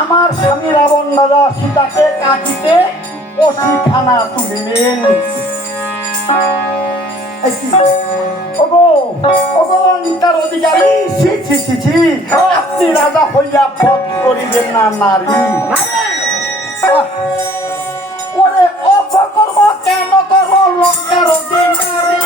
আমার স্বামী রাবণ রাজা সীতাকে কাটিতে অশিখানা তুলিলেন। অধিকারী আপনি রাজা হইয়া বধ করিবেন না নারী। ওরে অপকর্ম কেন করব লঙ্কার অধিকারী,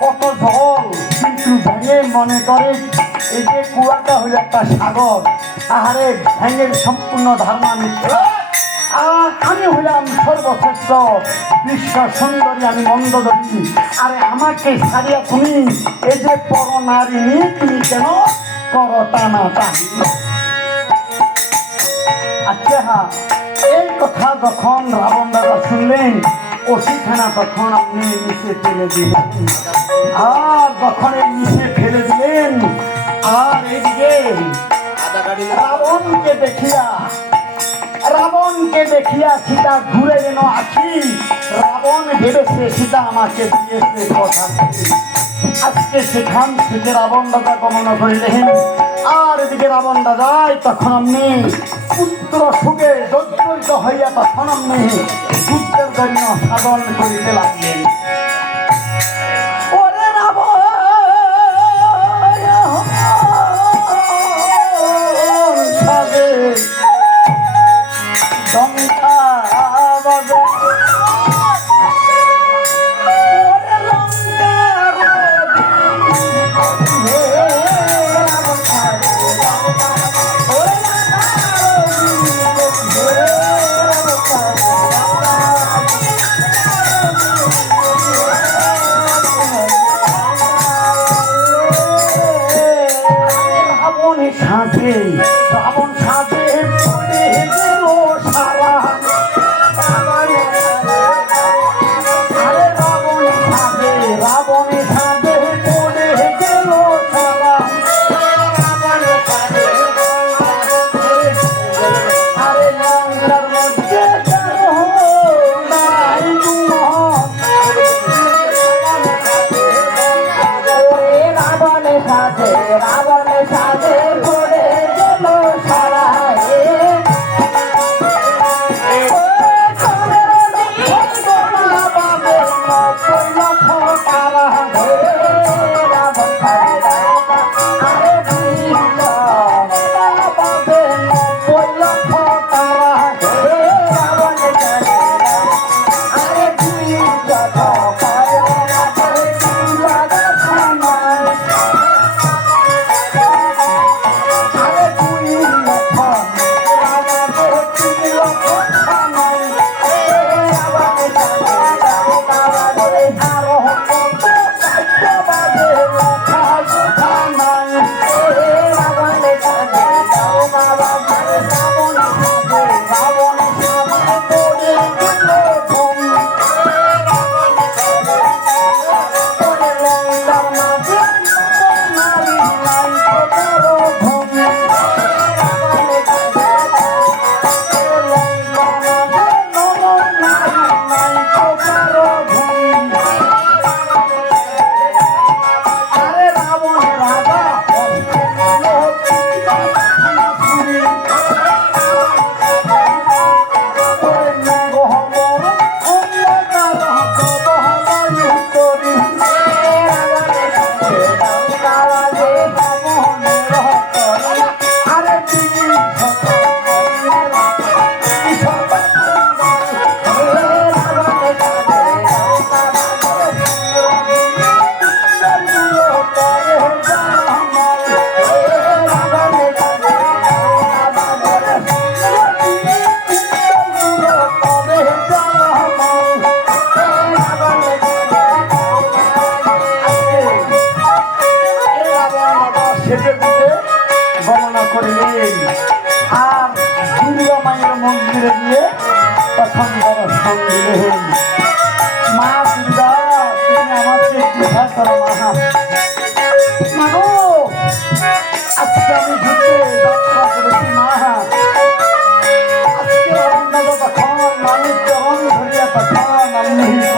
কত জল কিন্তু ভেঙে মনে করে এই যে কুয়াটা হইল একটা সাগর। আহারে ভেঙের সম্পূর্ণ ধারণা মিথ্যা। আমি হইলাম সর্বশ্রেষ্ঠ বিশ্ব সুন্দরী, আমি মন্দদর্শী। আরে আমাকে ছাড়িয়া তুমি এই যে পর নারী নিয়ে তুমি কেন করো টানা টানি? আচ্ছা হ্যাঁ, এই কথা যখন রাবণ রাজা শুনলেন অশিখানা তখন আপনি নিচে ফেলে দিলেন। আর যখন এই নিচে ফেলে দিলেন আর এদিকে রাবণকে দেখিয়া সীতা ঘুরে যেন আছি। রাবণ ভেবেছে সীতা আমাকে দিয়েছে কথা। আজকে সেখান থেকে রাবণ রাজা গমন করিলেন। আর এদিকে রাবণ রাজায় তখন আপনি পুত্র সুখে জর্জরিত হইয়া তখন আপনি যুদ্ধের জন্য সাধন করিতে লাগলেন। ওরে রাবণ সাজে ডঙ্কা বাজে,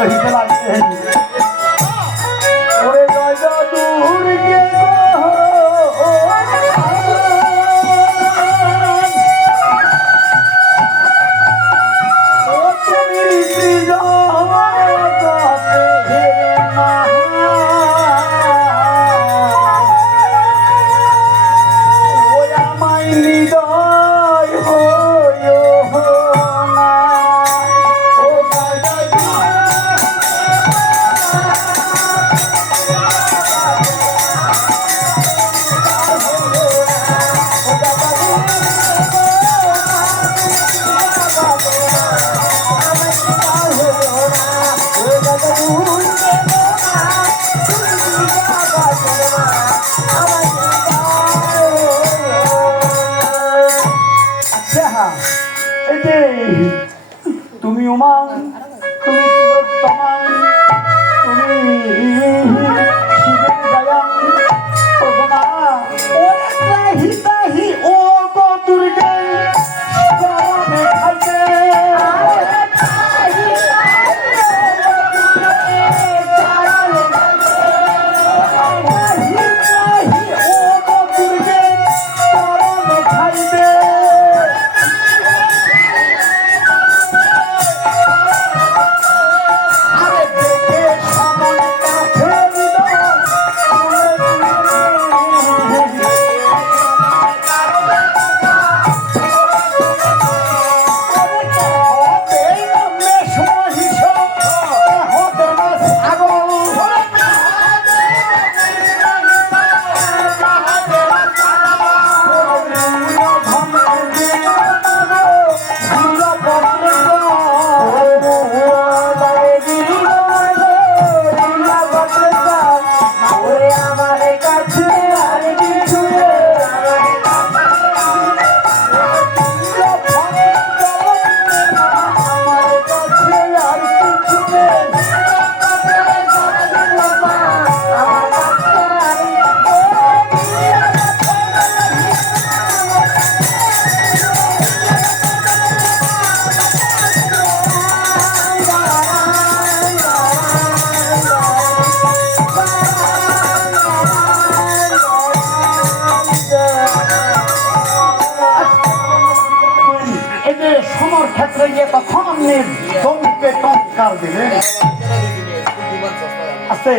কহিতে লাগলেন, ওরে জয় জয় দুর্গে গো, ও তুমি ত্রিজগতের মাতা, ও আমায় হৃদয় হইও না। ও জয় জয় এই যে তুমি উমা, তুমি তিলোত্তমা, তুমি শিবের দয়া, ও গো মা, ওরে ত্রাহি ত্রাহি ও গো দুর্গে, চরণে খাইতে, ওরে ত্রাহি ত্রাহি ও গো দুর্গে, চরণে খাইতে, ত্রাহি ত্রাহি ও গো দুর্গে, চরণে খাইতে। সমর ক্ষেত্রে গিয়ে তখন আপনি ধনুকে টঙ্কার দিলেন। আছে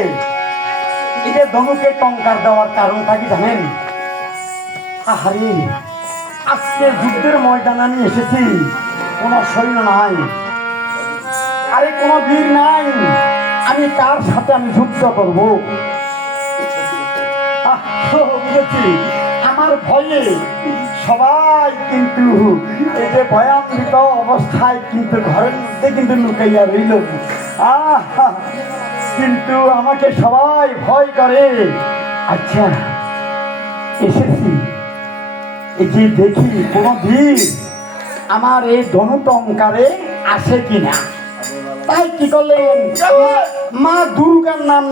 এই যে ধনুকে টঙ্কার দেওয়ার কারণটা কি জানেন? আহারে, আজকে যুদ্ধের ময়দানে আমি এসেছি, কোনো সৈন্য নাই, আরে কোনো বীর নাই, আমি কার সাথে আমি যুদ্ধ করব? বুঝেছি, আমার ভয়ে সবাই কিন্তু এই যে ভয়ান্বিত অবস্থায় কিন্তু ঘরের মধ্যে কিন্তু লুকাইয়া রইল। কিন্তু আমাকে সবাই ভয় করে। আচ্ছা, এসেছি, এই যে দেখি কোন বীর আমার এই ধনুটঙ্কারে আসে কিনা। তাই কি করলেন, মা দুর্গার নাম